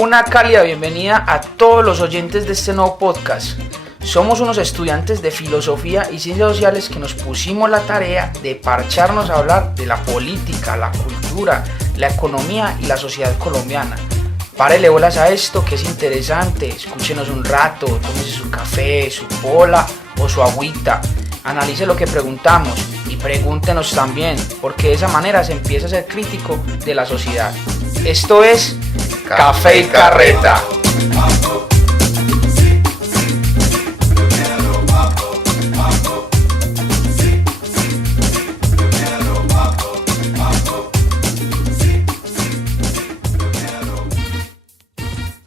Una cálida bienvenida a todos los oyentes de este nuevo podcast. Somos unos estudiantes de filosofía y ciencias sociales que nos pusimos la tarea de parcharnos a hablar de la política, la cultura, la economía y la sociedad colombiana. Párele bolas a esto que es interesante, escúchenos un rato, tómese su café, su pola o su agüita, analice lo que preguntamos y pregúntenos también, porque de esa manera se empieza a ser crítico de la sociedad. Esto es Café y Carreta.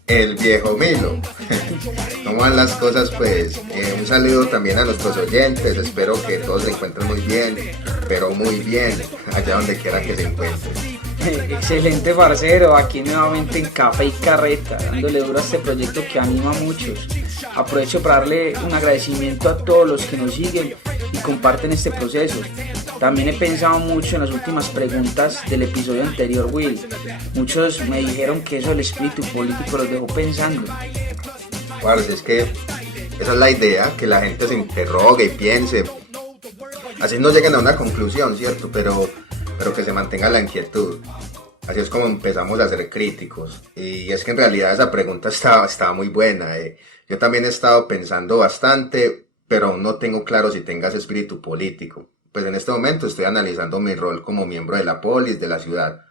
El viejo Milo. ¿Cómo van las cosas? Pues un saludo también a nuestros oyentes. Espero que todos se encuentren muy bien, pero muy bien, allá donde quiera que se encuentren. Excelente, parcero, aquí nuevamente en Café y Carreta, dándole duro a este proyecto que anima a muchos. Aprovecho para darle un agradecimiento a todos los que nos siguen y comparten este proceso. También he pensado mucho en las últimas preguntas del episodio anterior, Will. Muchos me dijeron que eso del espíritu político los dejó pensando. Parce, es que esa es la idea, que la gente se interrogue y piense. Así no lleguen a una conclusión, ¿cierto? Pero que se mantenga la inquietud. Así es como empezamos a ser críticos. Y es que en realidad esa pregunta estaba muy buena. Yo también he estado pensando bastante, pero aún no tengo claro si tengas espíritu político. Pues en este momento estoy analizando mi rol como miembro de la polis, de la ciudad.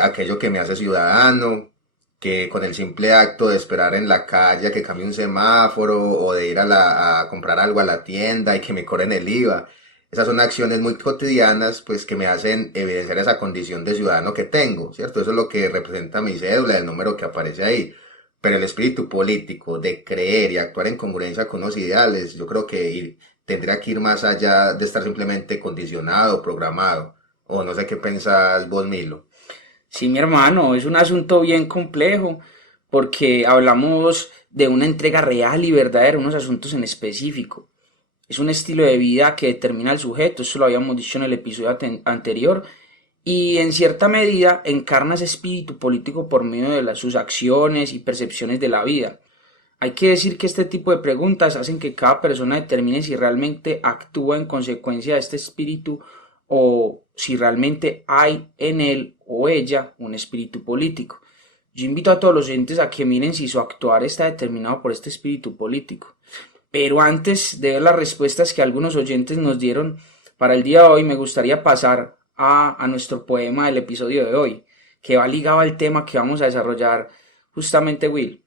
Aquello que me hace ciudadano, que con el simple acto de esperar en la calle a que cambie un semáforo o de ir a comprar algo a la tienda y que me cobren el IVA. Esas son acciones muy cotidianas, pues, que me hacen evidenciar esa condición de ciudadano que tengo, ¿cierto? Eso es lo que representa mi cédula, el número que aparece ahí. Pero el espíritu político de creer y actuar en congruencia con los ideales, yo creo que tendría que ir más allá de estar simplemente condicionado, programado. O no sé qué pensás vos, Milo. Sí, mi hermano, es un asunto bien complejo, porque hablamos de una entrega real y verdadera, unos asuntos en específico. Es un estilo de vida que determina al sujeto, eso lo habíamos dicho en el episodio anterior, y en cierta medida encarna ese espíritu político por medio de sus acciones y percepciones de la vida. Hay que decir que este tipo de preguntas hacen que cada persona determine si realmente actúa en consecuencia de este espíritu o si realmente hay en él o ella un espíritu político. Yo invito a todos los oyentes a que miren si su actuar está determinado por este espíritu político. Pero antes de ver las respuestas que algunos oyentes nos dieron para el día de hoy, me gustaría pasar a nuestro poema del episodio de hoy, que va ligado al tema que vamos a desarrollar justamente, Will.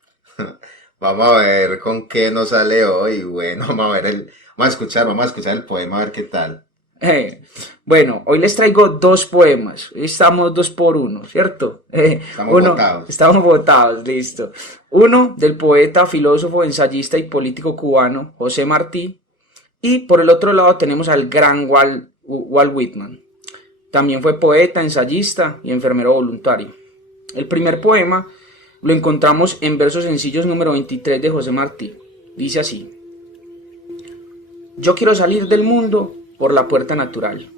Vamos a ver con qué nos sale hoy. Bueno, vamos a escuchar el poema a ver qué tal. Bueno, hoy les traigo dos poemas. Hoy estamos 2 por 1, ¿cierto? Estamos votados, listo. Uno del poeta, filósofo, ensayista y político cubano José Martí. Y por el otro lado tenemos al gran Walt Whitman. También fue poeta, ensayista y enfermero voluntario. El primer poema lo encontramos en versos sencillos número 23 de José Martí. Dice así: yo quiero salir del mundo por la puerta natural.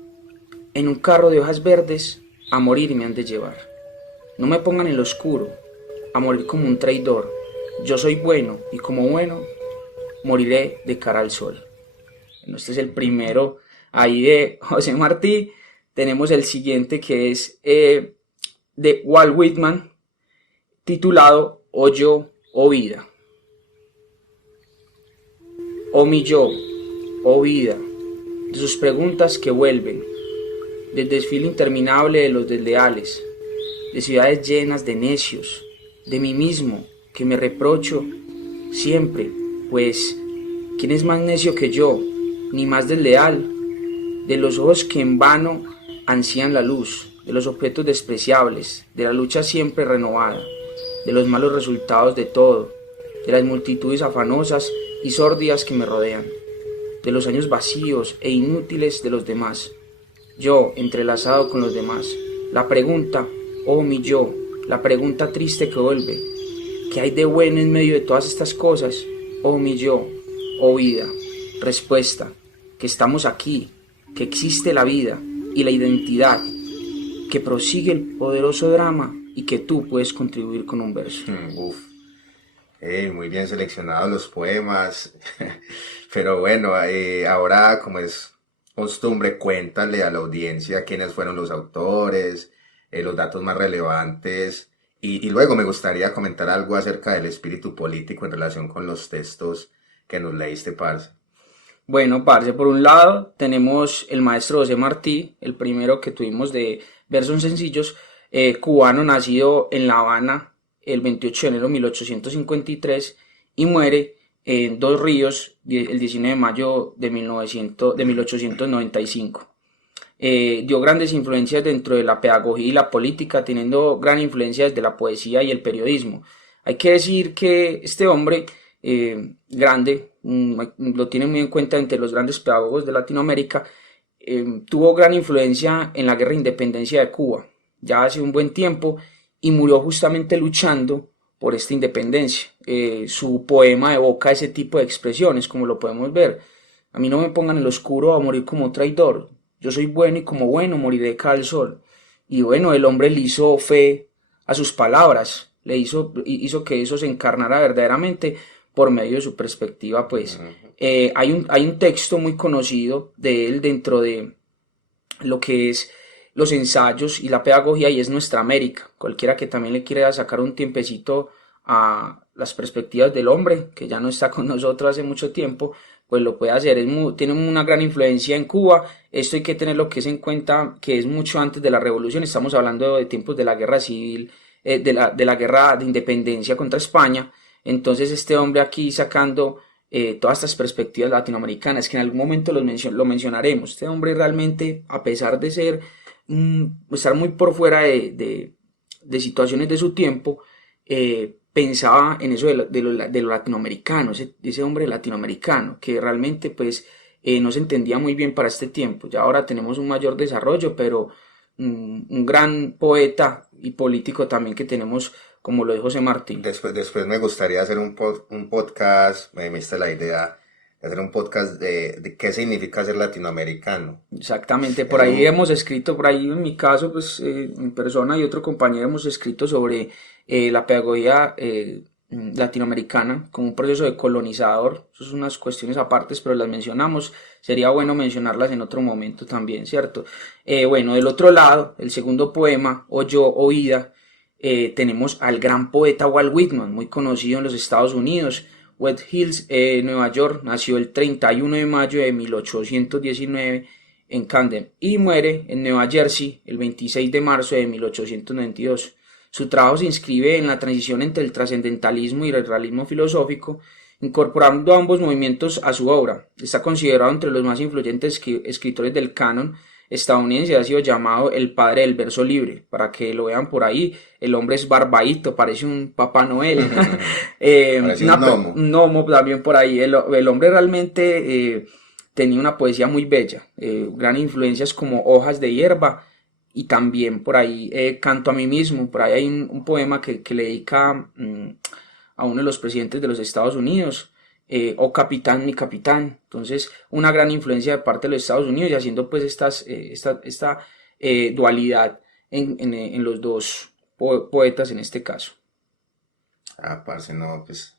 En un carro de hojas verdes, a morir me han de llevar. No me pongan en lo oscuro, a morir como un traidor. Yo soy bueno, y como bueno, moriré de cara al sol. Bueno, este es el primero ahí de José Martí. Tenemos el siguiente que es de Walt Whitman, titulado O yo, o vida. Oh mi yo, oh vida, de sus preguntas que vuelven, del desfile interminable de los desleales, de ciudades llenas de necios, de mí mismo que me reprocho siempre, pues ¿quién es más necio que yo, ni más desleal? De los ojos que en vano ansían la luz, de los objetos despreciables, de la lucha siempre renovada, de los malos resultados de todo, de las multitudes afanosas y sórdidas que me rodean, de los años vacíos e inútiles de los demás, yo entrelazado con los demás, la pregunta, oh mi yo, la pregunta triste que vuelve, ¿qué hay de bueno en medio de todas estas cosas? Oh mi yo, oh vida, respuesta, que estamos aquí, que existe la vida y la identidad, que prosigue el poderoso drama y que tú puedes contribuir con un verso. Muy bien seleccionados los poemas. Pero bueno, ahora como es costumbre, cuéntale a la audiencia quiénes fueron los autores, los datos más relevantes. Y luego me gustaría comentar algo acerca del espíritu político en relación con los textos que nos leíste, parce. Bueno, parce, por un lado tenemos el maestro José Martí, el primero que tuvimos de versos sencillos, cubano, nacido en La Habana el 28 de enero de 1853 y muere en Dos Ríos el 19 de mayo de 1895. Dio grandes influencias dentro de la pedagogía y la política, teniendo gran influencia desde la poesía y el periodismo. Hay que decir que este hombre grande, lo tienen muy en cuenta entre los grandes pedagogos de Latinoamérica, tuvo gran influencia en la guerra de independencia de Cuba, ya hace un buen tiempo, y murió justamente luchando por esta independencia. Su poema evoca ese tipo de expresiones, como lo podemos ver. A mí no me pongan en lo oscuro a morir como traidor. Yo soy bueno y como bueno moriré cada el sol. Y bueno, el hombre le hizo fe a sus palabras, hizo que eso se encarnara verdaderamente por medio de su perspectiva, pues. Hay un texto muy conocido de él dentro de lo que es los ensayos y la pedagogía, y es Nuestra América. Cualquiera que también le quiera sacar un tiempecito a las perspectivas del hombre, que ya no está con nosotros hace mucho tiempo, pues lo puede hacer. Tiene una gran influencia en Cuba. Esto hay que tenerlo que es en cuenta, que es mucho antes de la revolución. Estamos hablando de tiempos de la guerra civil, de la guerra de independencia contra España. Entonces este hombre aquí sacando todas estas perspectivas latinoamericanas, que en algún momento lo mencionaremos. Este hombre realmente, a pesar de ser estar muy por fuera de situaciones de su tiempo, pensaba en eso de lo latinoamericano, ese hombre latinoamericano, que realmente pues no se entendía muy bien para este tiempo. Ya ahora tenemos un mayor desarrollo, pero un gran poeta y político también que tenemos, como lo dijo José Martí. Después me gustaría hacer un podcast, me diste la idea de hacer un podcast de qué significa ser latinoamericano. Exactamente, por ahí hemos escrito, por ahí en mi caso, pues en persona y otro compañero hemos escrito sobre la pedagogía latinoamericana como un proceso de colonizador. Eso son unas cuestiones apartes, pero las mencionamos. Sería bueno mencionarlas en otro momento también, ¿cierto? Bueno, del otro lado, el segundo poema, O Yo, O Ida, tenemos al gran poeta Walt Whitman, muy conocido en los Estados Unidos. West Hills, Nueva York, nació el 31 de mayo de 1819 en Camden y muere en Nueva Jersey el 26 de marzo de 1892. Su trabajo se inscribe en la transición entre el trascendentalismo y el realismo filosófico, incorporando ambos movimientos a su obra. Está considerado entre los más influyentes escritores del canon estadounidense, ha sido llamado el padre del verso libre, para que lo vean por ahí. El hombre es barbadito, parece un Papá Noel. Parece un gnomo. Un gnomo también por ahí. El hombre realmente tenía una poesía muy bella, gran influencias como Hojas de Hierba, y también por ahí Canto a mí mismo. Por ahí hay un poema que le dedica a uno de los presidentes de los Estados Unidos. Oh capitán, mi capitán. Entonces, una gran influencia de parte de los Estados Unidos, y haciendo pues esta dualidad en los dos poetas en este caso. Parce, no, pues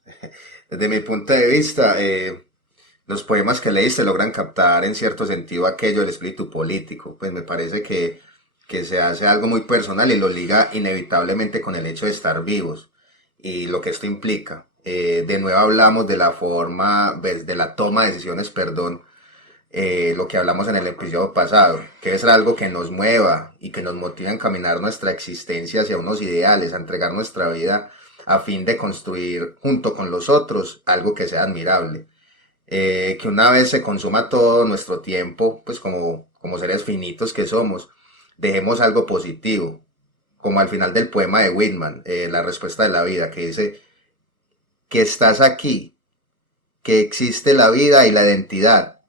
desde mi punto de vista, los poemas que leíste logran captar en cierto sentido aquello del espíritu político. Pues me parece que se hace algo muy personal y lo liga inevitablemente con el hecho de estar vivos y lo que esto implica. De nuevo hablamos de la forma, de la toma de decisiones, perdón, lo que hablamos en el episodio pasado, que es algo que nos mueva y que nos motive a encaminar nuestra existencia hacia unos ideales, a entregar nuestra vida a fin de construir junto con los otros algo que sea admirable. Que una vez se consuma todo nuestro tiempo, pues como seres finitos que somos, dejemos algo positivo, como al final del poema de Whitman, La respuesta de la vida, que dice que estás aquí, que existe la vida y la identidad,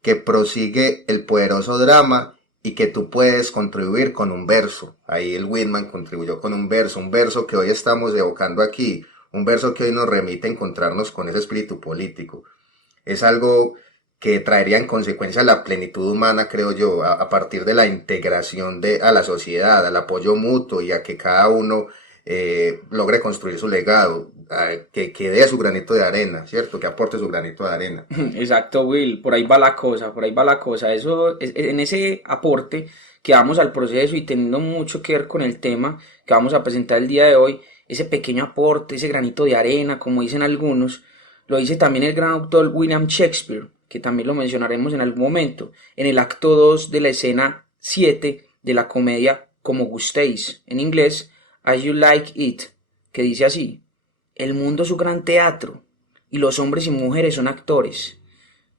que prosigue el poderoso drama y que tú puedes contribuir con un verso. Ahí el Whitman contribuyó con un verso que hoy estamos evocando aquí, un verso que hoy nos remite a encontrarnos con ese espíritu político. Es algo que traería en consecuencia la plenitud humana, creo yo, a partir de la integración a la sociedad, al apoyo mutuo y a que cada uno logre construir su legado, que dé su granito de arena, ¿cierto? Que aporte su granito de arena. Exacto, Will, por ahí va la cosa, eso, en ese aporte que vamos al proceso y teniendo mucho que ver con el tema que vamos a presentar el día de hoy, ese pequeño aporte, ese granito de arena, como dicen algunos, lo dice también el gran autor William Shakespeare, que también lo mencionaremos en algún momento, en el acto 2 de la escena 7 de la comedia Como gustéis, en inglés, As You Like It, que dice así: el mundo es un gran teatro, y los hombres y mujeres son actores.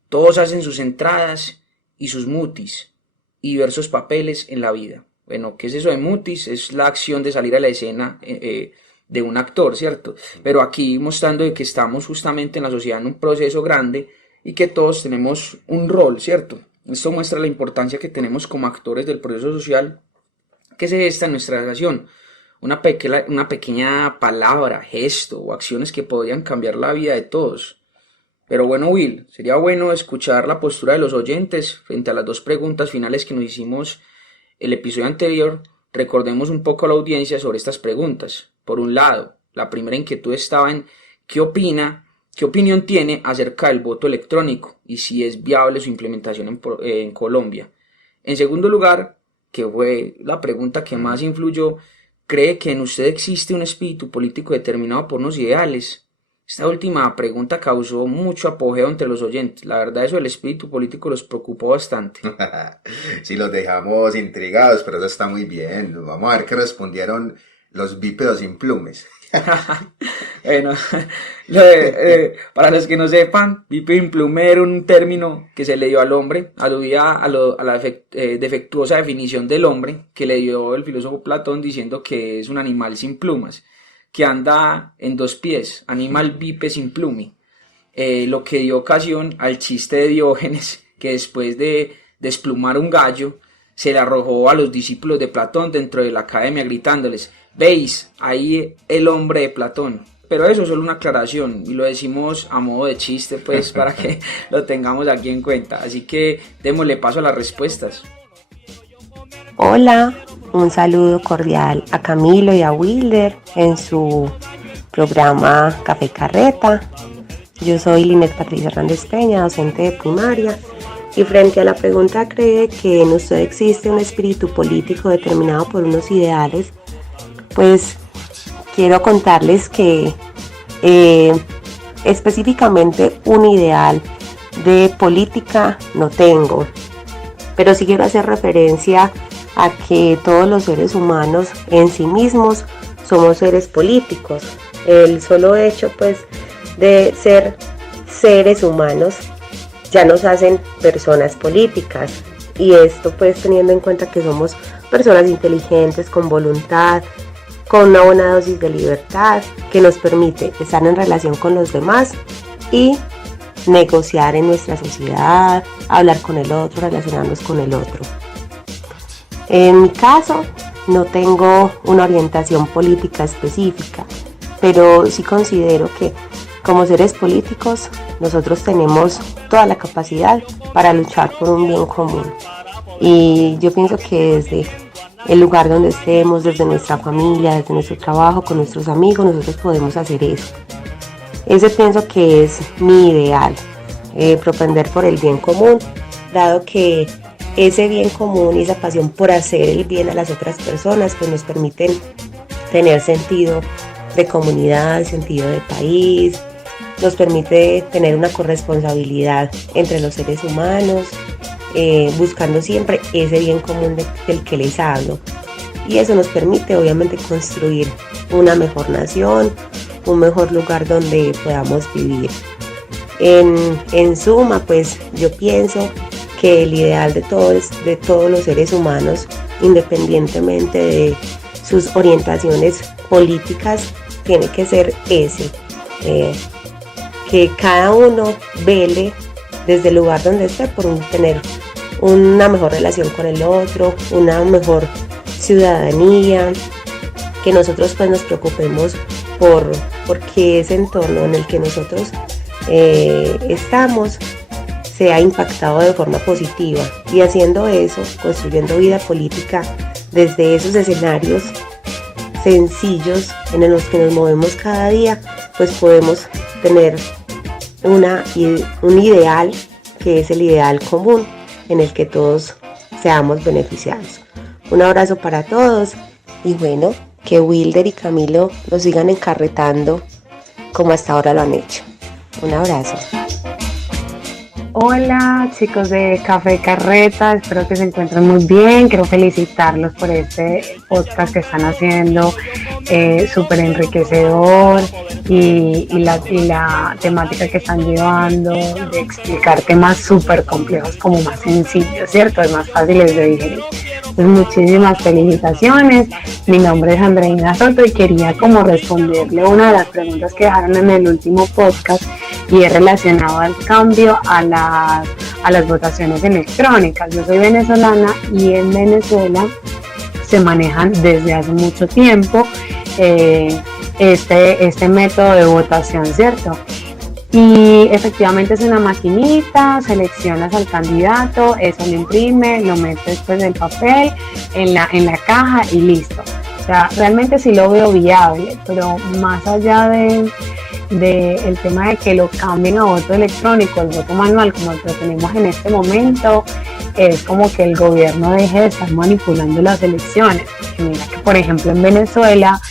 Todos hacen sus entradas y sus mutis, y diversos papeles en la vida. Bueno, ¿qué es eso de mutis? Es la acción de salir a la escena de un actor, ¿cierto? Pero aquí mostrando de que estamos justamente en la sociedad en un proceso grande y que todos tenemos un rol, ¿cierto? Esto muestra la importancia que tenemos como actores del proceso social que se gesta en nuestra relación. Una pequeña palabra, gesto o acciones que podrían cambiar la vida de todos. Pero bueno, Will, sería bueno escuchar la postura de los oyentes frente a las dos preguntas finales que nos hicimos el episodio anterior. Recordemos un poco a la audiencia sobre estas preguntas. Por un lado, la primera inquietud estaba en qué opinión tiene acerca del voto electrónico y si es viable su implementación en Colombia. En segundo lugar, que fue la pregunta que más influyó, ¿cree que en usted existe un espíritu político determinado por unos ideales? Esta última pregunta causó mucho apogeo entre los oyentes. La verdad, eso del espíritu político los preocupó bastante. Sí, los dejamos intrigados, pero eso está muy bien. Vamos a ver qué respondieron los bípedos sin plumes. Bueno, para los que no sepan, bípedo sin plume era un término que se le dio al hombre, aludía a la defectuosa definición del hombre que le dio el filósofo Platón, diciendo que es un animal sin plumas, que anda en dos pies, animal bipe sin plumi, lo que dio ocasión al chiste de Diógenes, que después de desplumar un gallo, se le arrojó a los discípulos de Platón dentro de la academia gritándoles: «Veis, ahí el hombre de Platón». Pero eso es solo una aclaración y lo decimos a modo de chiste, pues, para que lo tengamos aquí en cuenta. Así que démosle paso a las respuestas. Hola, un saludo cordial a Camilo y a Wilder en su programa Café Carreta. Yo soy Linet Patricia Hernández Peña, docente de primaria, y frente a la pregunta ¿cree que en usted existe un espíritu político determinado por unos ideales? Pues quiero contarles que específicamente un ideal de política no tengo, pero sí quiero hacer referencia a que todos los seres humanos en sí mismos somos seres políticos. El solo hecho pues de ser seres humanos ya nos hacen personas políticas, y esto pues teniendo en cuenta que somos personas inteligentes, con voluntad, con una buena dosis de libertad que nos permite estar en relación con los demás y negociar en nuestra sociedad, hablar con el otro, relacionarnos con el otro. En mi caso no tengo una orientación política específica, pero sí considero que como seres políticos nosotros tenemos toda la capacidad para luchar por un bien común, y yo pienso que desde el lugar donde estemos, desde nuestra familia, desde nuestro trabajo, con nuestros amigos, nosotros podemos hacer eso. Ese pienso que es mi ideal, propender por el bien común, dado que ese bien común y esa pasión por hacer el bien a las otras personas pues nos permiten tener sentido de comunidad, sentido de país, nos permite tener una corresponsabilidad entre los seres humanos, buscando siempre ese bien común del que les hablo, y eso nos permite obviamente construir una mejor nación, un mejor lugar donde podamos vivir. En suma, pues yo pienso que el ideal de todos los seres humanos, independientemente de sus orientaciones políticas, tiene que ser ese, que cada uno vele desde el lugar donde esté por tener una mejor relación con el otro, una mejor ciudadanía, que nosotros pues nos preocupemos porque ese entorno en el que nosotros estamos sea impactado de forma positiva, y haciendo eso, construyendo vida política desde esos escenarios sencillos en los que nos movemos cada día, pues podemos tener un ideal que es el ideal común en el que todos seamos beneficiados. Un abrazo para todos y bueno, que Wilder y Camilo lo sigan encarretando como hasta ahora lo han hecho. Un abrazo. Hola chicos de Café Carreta, espero que se encuentren muy bien. Quiero felicitarlos por este podcast que están haciendo, súper enriquecedor, y la temática que están llevando de explicar temas súper complejos como más sencillos, ¿cierto? Es más fáciles de digerir. Pues muchísimas felicitaciones. Mi nombre es Andreina Soto y quería como responderle una de las preguntas que dejaron en el último podcast, y es relacionado al cambio a las votaciones electrónicas. Yo soy venezolana y en Venezuela se manejan desde hace mucho tiempo este método de votación, ¿cierto? Y efectivamente es una maquinita, seleccionas al candidato, eso lo imprime, lo metes después del papel en la caja y listo. O sea, realmente sí lo veo viable, pero más allá de el tema de que lo cambien a voto electrónico, el voto manual como lo tenemos en este momento, es como que el gobierno deje de estar manipulando las elecciones. Porque mira que por ejemplo en Venezuela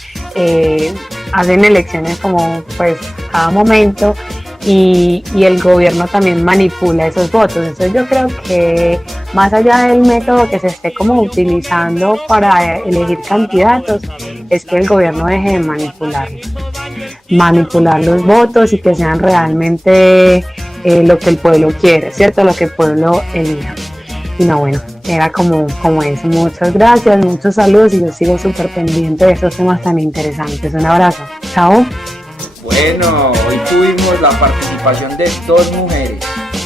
hacen elecciones como pues cada momento, y el gobierno también manipula esos votos. Entonces yo creo que más allá del método que se esté como utilizando para elegir candidatos, es que el gobierno deje de manipular los votos y que sean realmente lo que el pueblo quiere, ¿cierto? Lo que el pueblo elija. Y no, bueno, era como eso. Muchas gracias, muchos saludos, y yo sigo súper pendiente de esos temas tan interesantes. Un abrazo. Chao. Bueno, hoy tuvimos la participación de dos mujeres.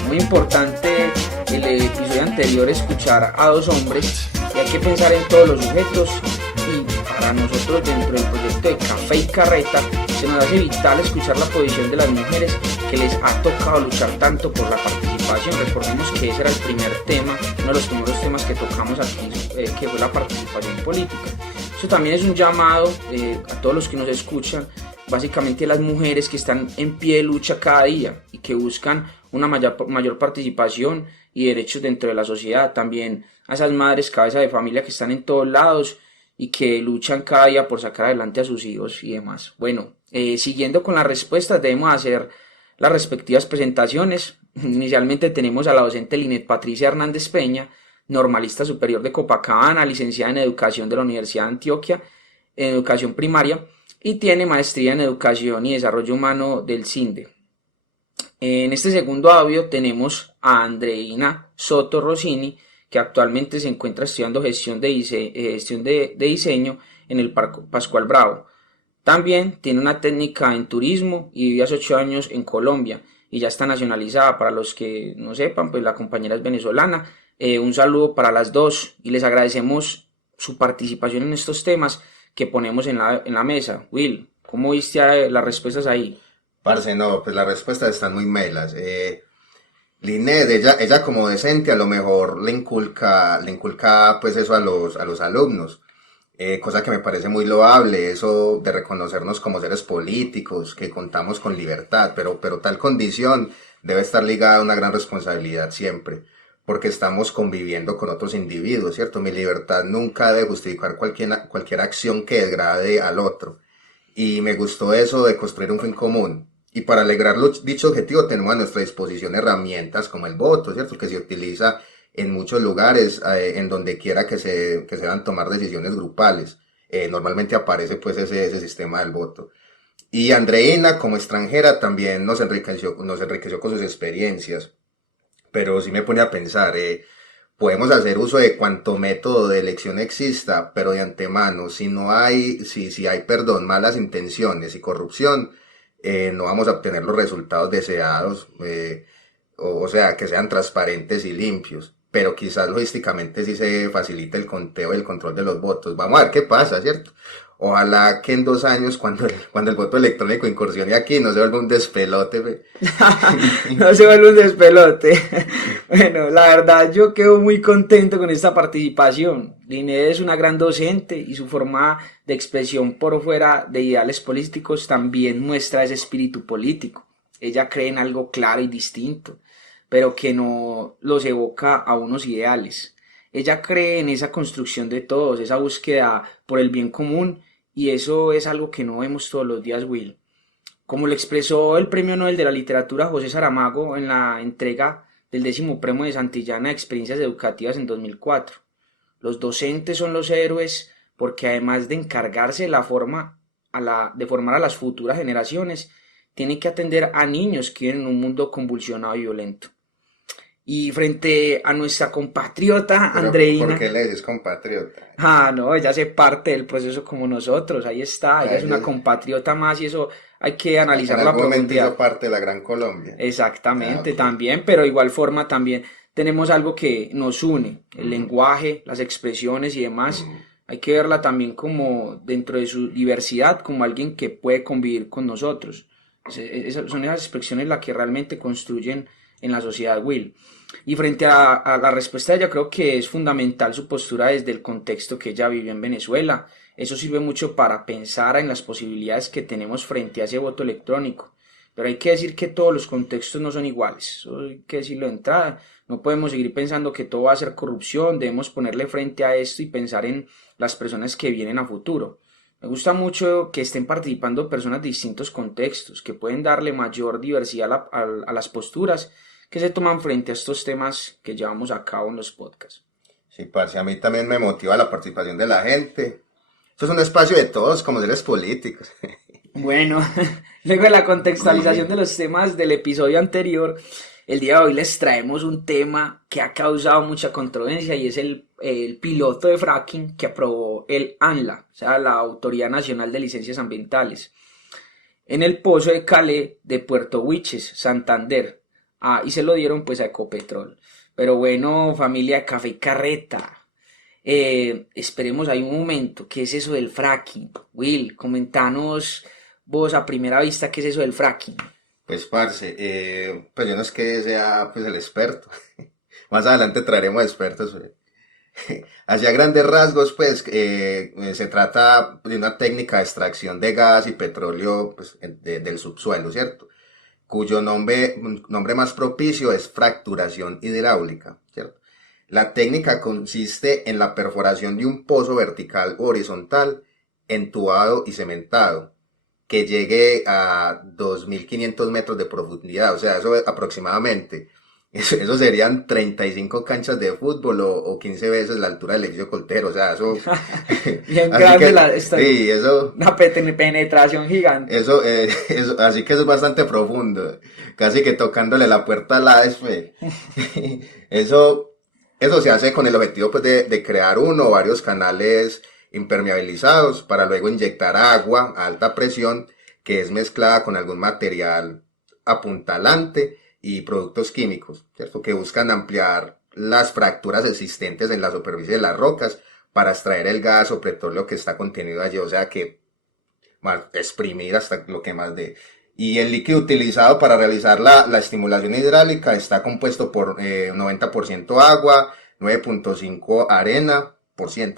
Muy importante el episodio anterior escuchar a dos hombres, y hay que pensar en todos los sujetos, y para nosotros dentro del proyecto de Café y Carreta se nos hace vital escuchar la posición de las mujeres que les ha tocado luchar tanto por la participación. Recordemos que ese era el primer tema, uno de los primeros temas que tocamos aquí, que fue la participación política. Eso también es un llamado a todos los que nos escuchan, básicamente las mujeres que están en pie de lucha cada día y que buscan una mayor participación y derechos dentro de la sociedad. También a esas madres cabeza de familia que están en todos lados y que luchan cada día por sacar adelante a sus hijos y demás. Bueno, siguiendo con las respuestas, debemos hacer las respectivas presentaciones. Inicialmente tenemos a la docente Linet Patricia Hernández Peña, normalista superior de Copacabana, licenciada en Educación de la Universidad de Antioquia, en Educación Primaria, y tiene maestría en Educación y Desarrollo Humano del CINDE. En este segundo audio tenemos a Andreina Soto Rossini, que actualmente se encuentra estudiando gestión de diseño en el Pascual Bravo. También tiene una técnica en turismo y vive hace 8 años en Colombia y ya está nacionalizada. Para los que no sepan, pues la compañera es venezolana. Un saludo para las dos y les agradecemos su participación en estos temas que ponemos en la mesa. Will, ¿cómo viste las respuestas ahí? Parce, no, pues las respuestas están muy melas. Linet, ella como docente a lo mejor le inculca pues eso a los alumnos, cosa que me parece muy loable, eso de reconocernos como seres políticos, que contamos con libertad, pero tal condición debe estar ligada a una gran responsabilidad siempre, porque estamos conviviendo con otros individuos, ¿cierto? Mi libertad nunca debe justificar cualquier acción que degrade al otro, y me gustó eso de construir un fin común. Y para lograr dicho objetivo tenemos a nuestra disposición herramientas como el voto, ¿cierto? Que se utiliza en muchos lugares, en donde quiera que se deban tomar decisiones grupales. Normalmente aparece pues ese sistema del voto. Y Andreina, como extranjera, también nos enriqueció con sus experiencias. Pero sí me pone a pensar, podemos hacer uso de cuanto método de elección exista, pero de antemano, si hay malas intenciones y corrupción, no vamos a obtener los resultados deseados, o sea, que sean transparentes y limpios. pero quizás logísticamente sí se facilite el conteo y el control de los votos. Vamos a ver qué pasa, ¿cierto? Ojalá que en 2 años, cuando el voto electrónico incursione aquí, no se vuelva un despelote. No se vuelva un despelote. Bueno, la verdad yo quedo muy contento con esta participación. Linet es una gran docente y su forma de expresión por fuera de ideales políticos también muestra ese espíritu político. Ella cree en algo claro y distinto, pero que no los evoca a unos ideales. Ella cree en esa construcción de todos, esa búsqueda por el bien común, y eso es algo que no vemos todos los días, Will. Como lo expresó el Premio Nobel de la Literatura José Saramago en la entrega del 10º Premio de Santillana de Experiencias Educativas en 2004, los docentes son los héroes porque además de encargarse de formar a las futuras generaciones, tienen que atender a niños que viven en un mundo convulsionado y violento. Y frente a nuestra compatriota Andreina... ¿Por qué le dices compatriota? No, ella hace parte del proceso como nosotros, ahí está, ella es una compatriota más y eso hay que analizarlo a profundidad. En algún momento hizo parte de la Gran Colombia. Exactamente, también, pero de igual forma también tenemos algo que nos une, el lenguaje, las expresiones y demás. Hay que verla también como dentro de su diversidad, como alguien que puede convivir con nosotros. Son esas expresiones las que realmente construyen en la sociedad, Will. Y frente a la respuesta de ella, creo que es fundamental su postura desde el contexto que ella vivió en Venezuela. Eso sirve mucho para pensar en las posibilidades que tenemos frente a ese voto electrónico. Pero hay que decir que todos los contextos no son iguales. Eso hay que decirlo de entrada. No podemos seguir pensando que todo va a ser corrupción. Debemos ponerle frente a esto y pensar en las personas que vienen a futuro. Me gusta mucho que estén participando personas de distintos contextos, que pueden darle mayor diversidad a las posturas que se toman frente a estos temas que llevamos a cabo en los podcasts. Sí, parce, a mí también me motiva la participación de la gente. Esto es un espacio de todos, como seres políticos. Bueno, luego de la contextualización de los temas del episodio anterior, el día de hoy les traemos un tema que ha causado mucha controversia y es el piloto de fracking que aprobó el ANLA, o sea, la Autoridad Nacional de Licencias Ambientales, en el pozo de Calé de Puerto Wilches, Santander. Y se lo dieron pues a Ecopetrol. Pero bueno, familia de Café y Carreta, esperemos ahí un momento. ¿Qué es eso del fracking? Will, comentanos vos a primera vista qué es eso del fracking. Pues parce, pues yo no es que sea pues el experto. Más adelante traeremos expertos. Hacia grandes rasgos, pues se trata de una técnica de extracción de gas y petróleo pues, del subsuelo, ¿cierto? Cuyo nombre más propicio es fracturación hidráulica, ¿cierto? La técnica consiste en la perforación de un pozo vertical o horizontal, entubado y cementado, que llegue a 2.500 metros de profundidad, o sea, eso aproximadamente, eso serían 35 canchas de fútbol o 15 veces la altura del edificio Coltero, o sea, eso... Bien grande sí, eso... Una penetración gigante. Eso, así que eso es bastante profundo, casi que tocándole la puerta al Hades, pues. Eso se hace con el objetivo pues, de crear uno o varios canales impermeabilizados para luego inyectar agua a alta presión que es mezclada con algún material apuntalante y productos químicos, ¿cierto? Que buscan ampliar las fracturas existentes en la superficie de las rocas para extraer el gas o petróleo que está contenido allí, o sea que exprimir hasta lo que más dé. Y el líquido utilizado para realizar la estimulación hidráulica está compuesto por 90% agua, 9.5%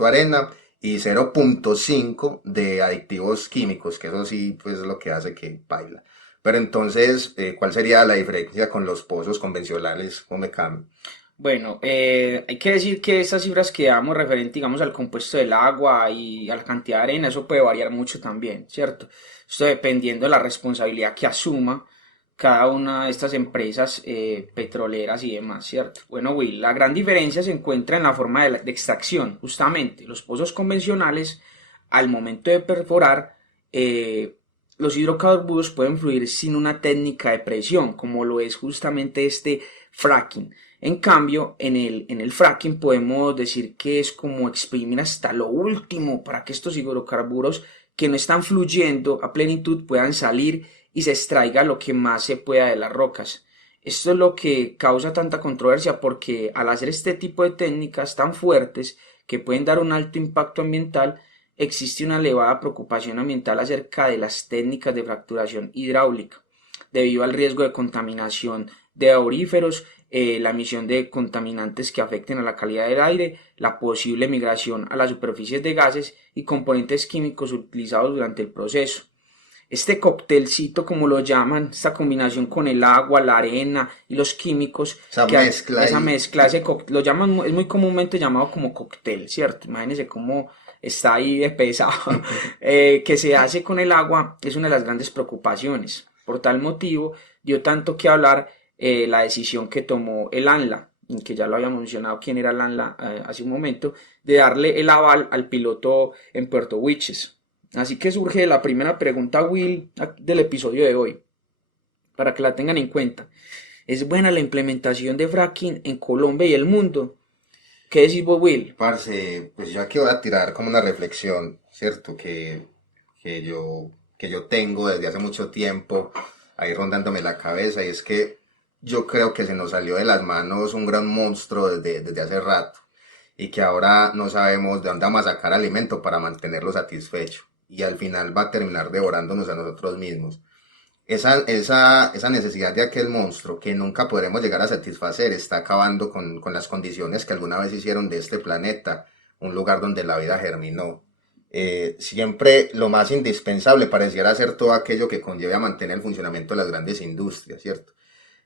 arena y 0.5 de aditivos químicos, que eso sí pues es lo que hace que baila. Pero entonces, ¿cuál sería la diferencia con los pozos convencionales? ¿Cómo me cambia? Bueno, hay que decir que estas cifras que damos referente, digamos, al compuesto del agua y a la cantidad de arena, eso puede variar mucho también, ¿cierto? Esto dependiendo de la responsabilidad que asuma cada una de estas empresas petroleras y demás, ¿cierto? Bueno, Will, la gran diferencia se encuentra en la forma de extracción, justamente. Los pozos convencionales, al momento de perforar, los hidrocarburos pueden fluir sin una técnica de presión, como lo es justamente este fracking. En cambio, en el fracking podemos decir que es como exprimir hasta lo último para que estos hidrocarburos que no están fluyendo a plenitud puedan salir y se extraiga lo que más se pueda de las rocas. Esto es lo que causa tanta controversia porque al hacer este tipo de técnicas tan fuertes que pueden dar un alto impacto ambiental, existe una elevada preocupación ambiental acerca de las técnicas de fracturación hidráulica, debido al riesgo de contaminación de auríferos, la emisión de contaminantes que afecten a la calidad del aire, la posible migración a las superficies de gases y componentes químicos utilizados durante el proceso. Este coctelcito, como lo llaman, esta combinación con el agua, la arena y los químicos, esa mezcla, lo llaman, es muy comúnmente llamado como cóctel, ¿cierto? Imagínense cómo está ahí de pesado, que se hace con el agua, es una de las grandes preocupaciones. Por tal motivo, dio tanto que hablar la decisión que tomó el ANLA, que ya lo habíamos mencionado quién era el ANLA hace un momento, de darle el aval al piloto en Puerto Wilches. Así que surge la primera pregunta, Will, del episodio de hoy, para que la tengan en cuenta. ¿Es buena la implementación de fracking en Colombia y el mundo? ¿Qué decís vos, Will? Parce, pues yo aquí voy a tirar como una reflexión, ¿cierto? Que yo tengo desde hace mucho tiempo ahí rondándome la cabeza, y es que yo creo que se nos salió de las manos un gran monstruo desde hace rato, y que ahora no sabemos de dónde vamos a sacar alimento para mantenerlo satisfecho, y al final va a terminar devorándonos a nosotros mismos. Esa necesidad de aquel monstruo que nunca podremos llegar a satisfacer está acabando con las condiciones que alguna vez hicieron de este planeta un lugar donde la vida germinó. Siempre lo más indispensable pareciera ser todo aquello que conlleve a mantener el funcionamiento de las grandes industrias, ¿cierto?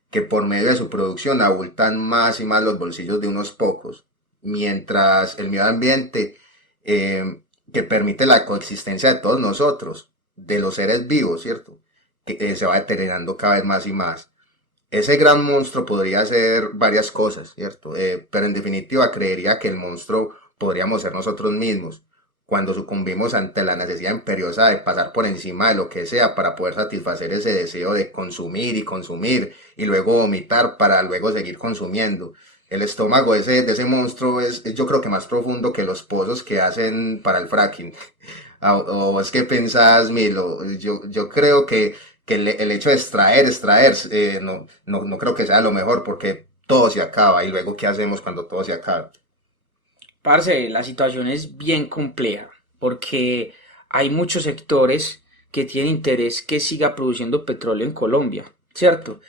Que por medio de su producción abultan más y más los bolsillos de unos pocos, mientras el medio ambiente, que permite la coexistencia de todos nosotros, de los seres vivos, ¿cierto? Que se va deteriorando cada vez más y más. Ese gran monstruo podría hacer varias cosas, ¿cierto? Pero en definitiva creería que el monstruo podríamos ser nosotros mismos, cuando sucumbimos ante la necesidad imperiosa de pasar por encima de lo que sea para poder satisfacer ese deseo de consumir y luego vomitar para luego seguir consumiendo. El estómago de ese monstruo es yo creo que más profundo que los pozos que hacen para el fracking. ¿O es que pensás, Milo? Yo creo que el hecho de extraer, no creo que sea lo mejor, porque todo se acaba, y luego ¿qué hacemos cuando todo se acaba? Parce, la situación es bien compleja porque hay muchos sectores que tienen interés que siga produciendo petróleo en Colombia, ¿cierto?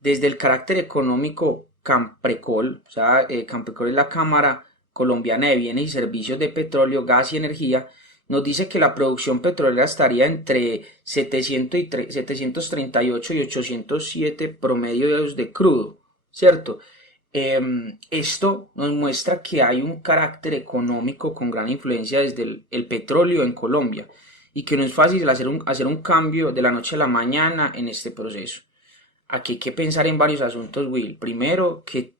Desde el carácter económico, Camprecol, o sea, Camprecol es la Cámara Colombiana de Bienes y Servicios de Petróleo, Gas y Energía, nos dice que la producción petrolera estaría entre 738 y 807 promedios de crudo, ¿cierto? Esto nos muestra que hay un carácter económico con gran influencia desde el petróleo en Colombia, y que no es fácil hacer un cambio de la noche a la mañana en este proceso. Aquí hay que pensar en varios asuntos, Will. Primero, que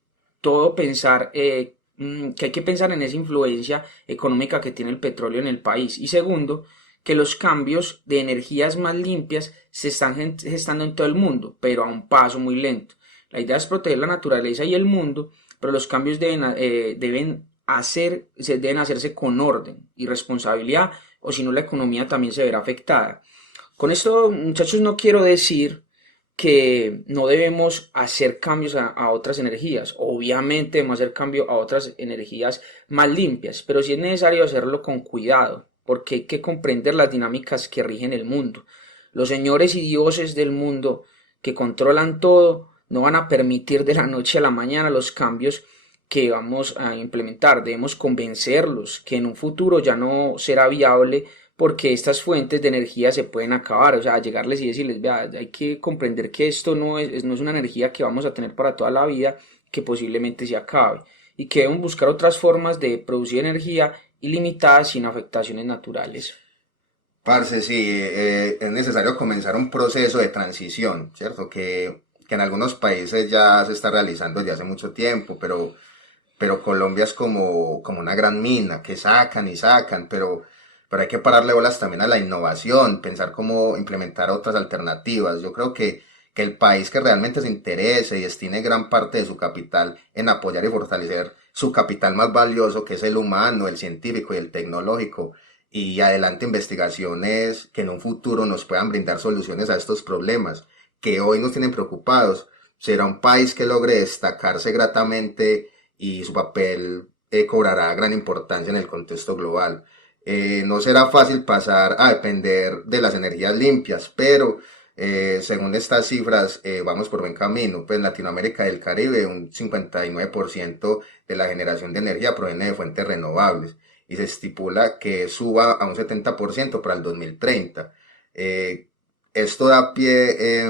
hay que pensar en esa influencia económica que tiene el petróleo en el país. Y segundo, que los cambios de energías más limpias se están gestando en todo el mundo, pero a un paso muy lento. La idea es proteger la naturaleza y el mundo, pero los cambios deben hacerse con orden y responsabilidad, o si no la economía también se verá afectada. Con esto, muchachos, no quiero decir que no debemos hacer cambios a otras energías. Obviamente debemos hacer cambio a otras energías más limpias, pero sí es necesario hacerlo con cuidado, porque hay que comprender las dinámicas que rigen el mundo. Los señores y dioses del mundo que controlan todo no van a permitir de la noche a la mañana los cambios que vamos a implementar. Debemos convencerlos que en un futuro ya no será viable, porque estas fuentes de energía se pueden acabar. O sea, llegarles y decirles, vea, hay que comprender que esto no es una energía que vamos a tener para toda la vida, que posiblemente se acabe, y que deben buscar otras formas de producir energía ilimitadas sin afectaciones naturales. Parce, sí, es necesario comenzar un proceso de transición, ¿cierto? Que en algunos países ya se está realizando desde hace mucho tiempo, pero Colombia es como una gran mina que sacan y sacan, pero hay que pararle bolas también a la innovación, pensar cómo implementar otras alternativas. Yo creo que el país que realmente se interese y destine gran parte de su capital en apoyar y fortalecer su capital más valioso, que es el humano, el científico y el tecnológico, y adelante investigaciones que en un futuro nos puedan brindar soluciones a estos problemas que hoy nos tienen preocupados, será un país que logre destacarse gratamente y su papel cobrará gran importancia en el contexto global. No será fácil pasar a depender de las energías limpias, pero según estas cifras vamos por buen camino. Pues en Latinoamérica y el Caribe un 59% de la generación de energía proviene de fuentes renovables y se estipula que suba a un 70% para el 2030. Esto da pie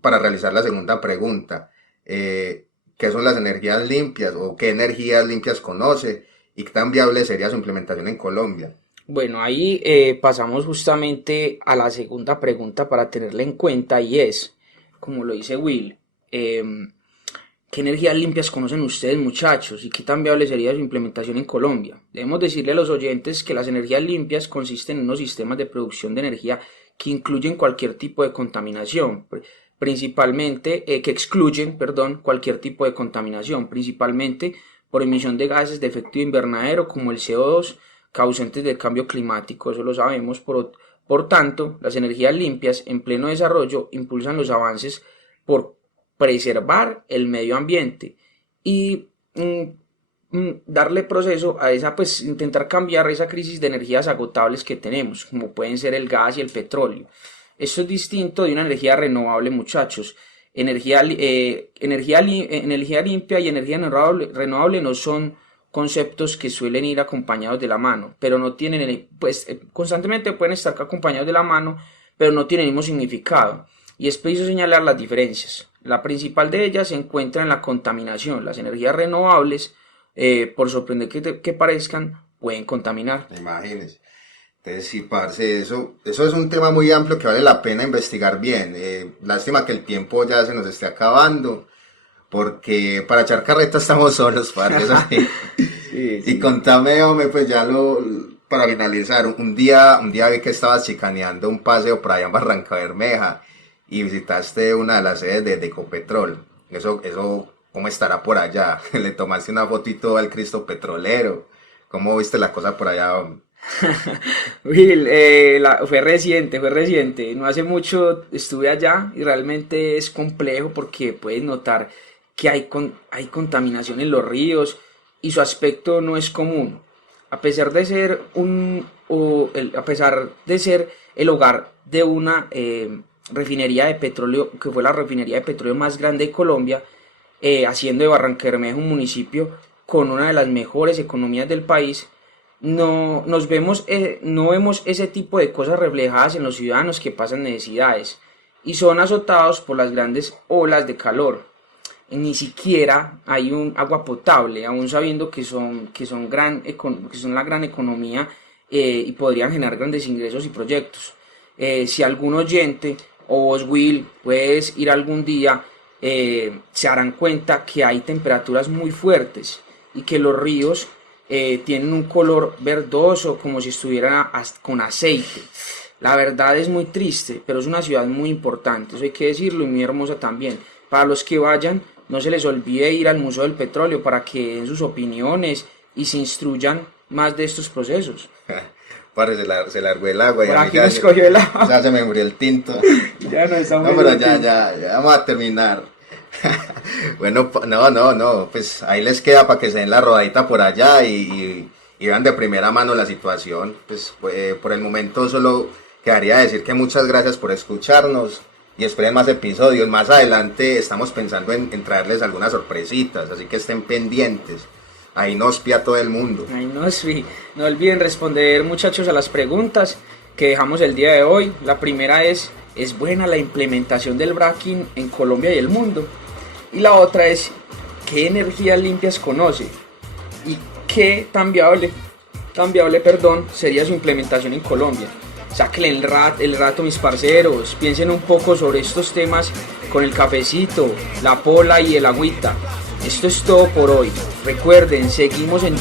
para realizar la segunda pregunta. ¿Qué son las energías limpias o qué energías limpias conoce y qué tan viable sería su implementación en Colombia? Bueno, ahí pasamos justamente a la segunda pregunta para tenerla en cuenta y es, como lo dice Will, ¿qué energías limpias conocen ustedes, muchachos? ¿Y qué tan viable sería su implementación en Colombia? Debemos decirle a los oyentes que las energías limpias consisten en unos sistemas de producción de energía que incluyen cualquier tipo de contaminación, principalmente, que excluyen, cualquier tipo de contaminación, principalmente por emisión de gases de efecto invernadero como el CO2, causantes del cambio climático, eso lo sabemos. Por tanto, las energías limpias en pleno desarrollo impulsan los avances por preservar el medio ambiente y darle proceso a esa, pues intentar cambiar esa crisis de energías agotables que tenemos, como pueden ser el gas y el petróleo. Esto es distinto de una energía renovable, muchachos. Energía limpia y energía renovable no son conceptos que suelen ir acompañados de la mano, pero no tienen, pues constantemente pueden estar acompañados de la mano, pero no tienen el mismo significado. Y es preciso señalar las diferencias. La principal de ellas se encuentra en la contaminación. Las energías renovables, por sorprender que parezcan, pueden contaminar. Imagínense. Entonces, sí, parce, eso es un tema muy amplio que vale la pena investigar bien. Lástima que el tiempo ya se nos esté acabando, porque para echar carreta estamos solos, parce. Sí. Y contame, hombre, pues ya para finalizar, un día vi que estabas chicaneando un paseo por allá en Barranca Bermeja y visitaste una de las sedes de Ecopetrol. Eso, ¿cómo estará por allá? Le tomaste una fotito al Cristo Petrolero. ¿Cómo viste la cosa por allá, hombre? Will, fue reciente, no hace mucho estuve allá y realmente es complejo porque puedes notar que hay contaminación en los ríos y su aspecto no es común, a pesar de ser el hogar de una refinería de petróleo, que fue la refinería de petróleo más grande de Colombia, haciendo de Barranca Bermeja un municipio con una de las mejores economías del país. No vemos ese tipo de cosas reflejadas en los ciudadanos que pasan necesidades y son azotados por las grandes olas de calor. Ni siquiera hay un agua potable, aún sabiendo que son la gran economía y podrían generar grandes ingresos y proyectos. Si algún oyente o vos, Will, puedes ir algún día, se darán cuenta que hay temperaturas muy fuertes y que los ríos tienen un color verdoso como si estuvieran con aceite. La verdad es muy triste, pero es una ciudad muy importante, eso hay que decirlo, y muy hermosa también. Para los que vayan, no se les olvide ir al Museo del Petróleo para que den sus opiniones y se instruyan más de estos procesos. Parce, se largó el agua. Por aquí nos cogió el agua. Ya se me murió el tinto. Ya no estamos. No, pero ya vamos a terminar. Bueno, no, pues ahí les queda para que se den la rodadita por allá y vean de primera mano la situación. Pues por el momento solo quedaría decir que muchas gracias por escucharnos y esperen más episodios. Más adelante estamos pensando en traerles algunas sorpresitas, así que estén pendientes. Ahí nos pía todo el mundo. No olviden responder, muchachos, a las preguntas que dejamos el día de hoy. La primera ¿es buena la implementación del fracking en Colombia y el mundo? Y la otra es, ¿qué energías limpias conoce? ¿Y qué tan viable sería su implementación en Colombia? Sáquenle el rato, mis parceros, piensen un poco sobre estos temas con el cafecito, la pola y el agüita. Esto es todo por hoy. Recuerden, síganos en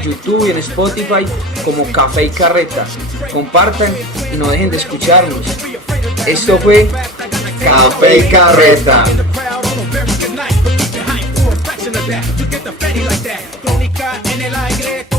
YouTube y en Spotify como Café y Carreta. Compartan y no dejen de escucharnos. Esto fue Café y Carreta. You get the fatty like that. Tónica en el aire.